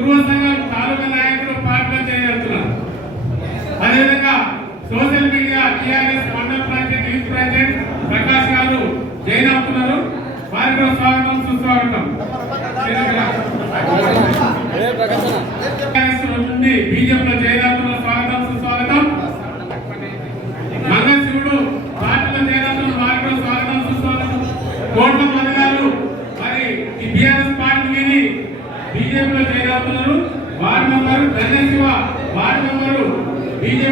కుటుంబ సంఘం తాలూకా నాయకులు పార్టీలో చేయగలుగుతున్నారు అదేవిధంగా సోషల్ మీడియా టీఆర్ఎస్ మండల ప్రెసిడెంట్ యూత్ ప్రాజెక్ట్ ప్రకాష్ గారు జైన్ అవుతున్నారు. వారి కూడా స్వాగతం సుస్వాగతం. నుండి బీజేపీలో జైన్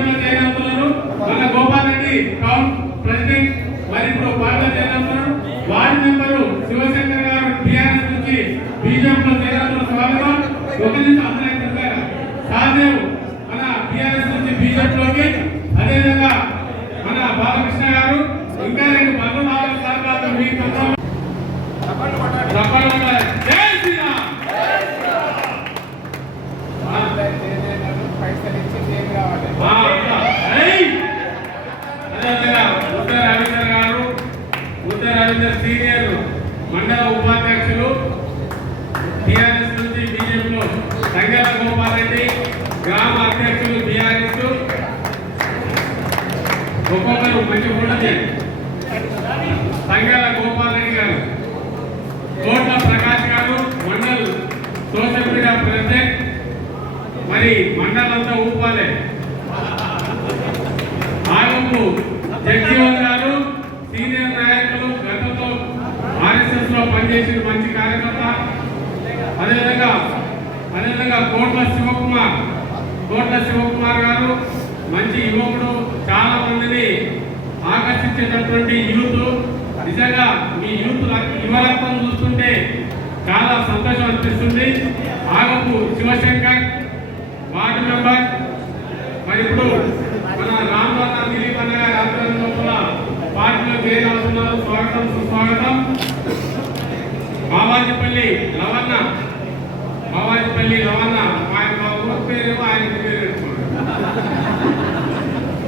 బీజేపీలో చేరాల్తున్నారు మన గోపాల్ రెడ్డి టౌన్ ప్రెసిడెంట్. మరి ఇప్పుడు పార్టీలో చేరాల్తున్నారు వార్డు మెంబర్ శివశంకర్ గారు టీఆర్ఎస్ నుంచి బీజేపీలో చేరాల్సిన స్వాగతం ఒక నుంచి అందరూ సాదేవ్ మన టీఆర్ఎస్ నుంచి బీజేపీలోకి అదేవిధంగా మన బాలకృష్ణ గారు ఇంకా రెండు పద్మనాభ సర్కారు మీ తరఫున చెప్పండి మరి. జై శ్రీరామ్ ఆ, జై. అదేవిధంగా ఉద్ద రవీంద్ర గారు ఉద్ద రవీంద్ర సీనియర్ మండల ఉపాధ్యక్షులు టిఆర్ఎస్ నుంచి బీజేపీలో సంగల గోపాల్ రెడ్డి గ్రామ అధ్యక్షులు టిఆర్ఎస్. ఒక్కొక్కరు మంచి ఉండదు సంగల గోపాల్ రెడ్డి గారు. కోట్ల ప్రకాష్ గారు మండల్ సోషల్ మీడియా ప్రెసిడెంట్. మరి మండలంతా ఊపాలే. ఆగంపు జగ్జీవన్ గారు సీనియర్ నాయకులు గతంలో చేసిన మంచి కార్యకర్త. అదేవిధంగా అదేవిధంగా కోట్ల శివకుమార్ కోట్ల శివకుమార్ గారు మంచి యువకుడు. చాలా మందిని ఆకర్షించేటటువంటి యూత్. నిజంగా మీ యూత్ రక్- యువరత్నం చూస్తుంటే చాలా సంతోషం అనిపిస్తుంది. ఆగపు శివశంకర్ వార్డు మెంబర్. మరి ఇప్పుడు మన రామ్నాథ్ దిలీప్ అన్న గారి ఆధ్వర్యంలో కూడా పార్టీలో చేరి అవుతున్నారు. స్వాగతం సుస్వాగతం. బావాజీపల్లి లవన్న బావాజీపల్లి లవన్న ఆయన మా పేరు ఆయన పేరు.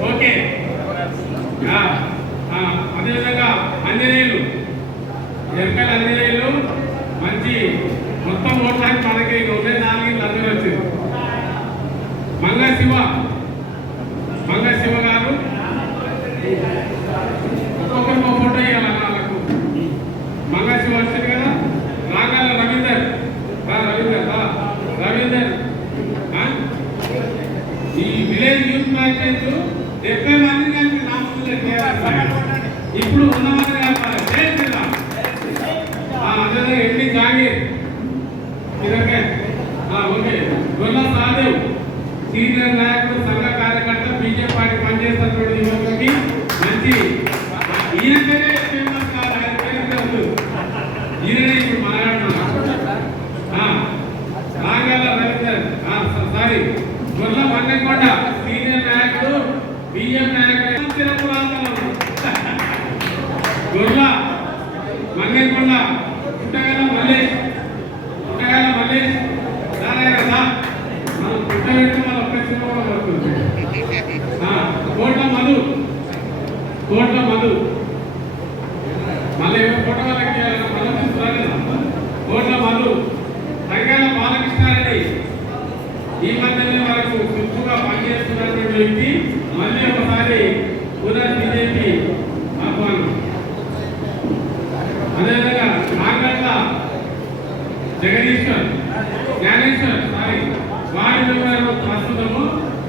ఓకే. అదేవిధంగా అంజనేయులు ఎరకల అంజనేయులు మంచి మొత్తం ఓట్లకి మనకి ఉండే నాలుగు అందరూ వచ్చింది. మంగ శివ. రవీందర్ ఈ విలేజ్ యూత్ మ్యాగజైన్స్ డెబ్బై మంది కలిపి నామకులు ఇప్పుడు ఉన్న మంది కలపాలి జై Shriram. MD Jagir okay. Golla Sadev senior నాయకుడు సంఘ కార్యకర్త బీజేపీ పార్టీ పనిచేస్తున్నటువంటి యువకుడికి మంచి ఈయన పేరే ఫేమస్ కాదు ఆయన పేరు తెలుసు ఈయననే ఇప్పుడు మాట్లాడుతున్నాం ఆ, నాగాల రవీందర్ ఆ, స- సారీ గొల్ల మన్నెకొండ సీనియర్ నాయకుడు బియ్యం నాయకుడు తిరుపురాంతరం గొల్ల మన్నెకొండ పుట్టగల మల్లేష్ పుట్టగల మల్లేష్ నారాయణ కదా మనం పుట్టబెట్టి మన ఒక్క సినిమా పడుతుంది కోట్ల మధు కోట్ల మధు. మళ్ళీ ఏమో వాళ్ళకి మళ్ళీ కోట్ల మధు సంగాల బాలకృష్ణారెడ్డి. ఈ మధ్యనే వరకు గుర్తుగా పనిచేస్తున్నటువంటి వ్యక్తి మళ్ళీ జగదీశ్వర్ జ్ఞానేశ్వర్ సారీ వారి మెంబర్ ప్రస్తుతము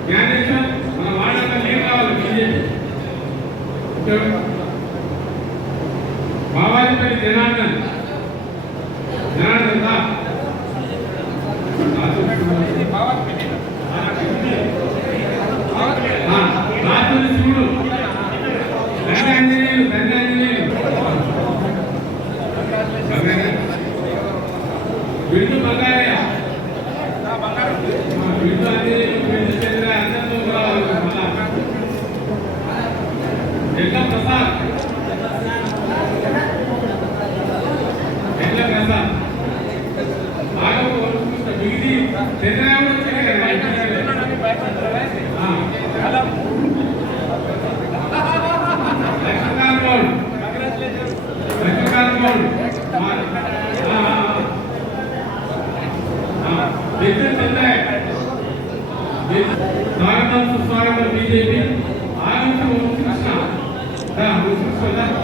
జ్ఞానేశ్వర్ మన వాళ్ళ ఏం కావాలి బీజేపీ? బాబాజీపల్లి జనార్దన్. జనార్దన్ రా స్వాగతం సుస్వాగతం బీజేపీ ఆగంతు కృష్ణ కృష్ణ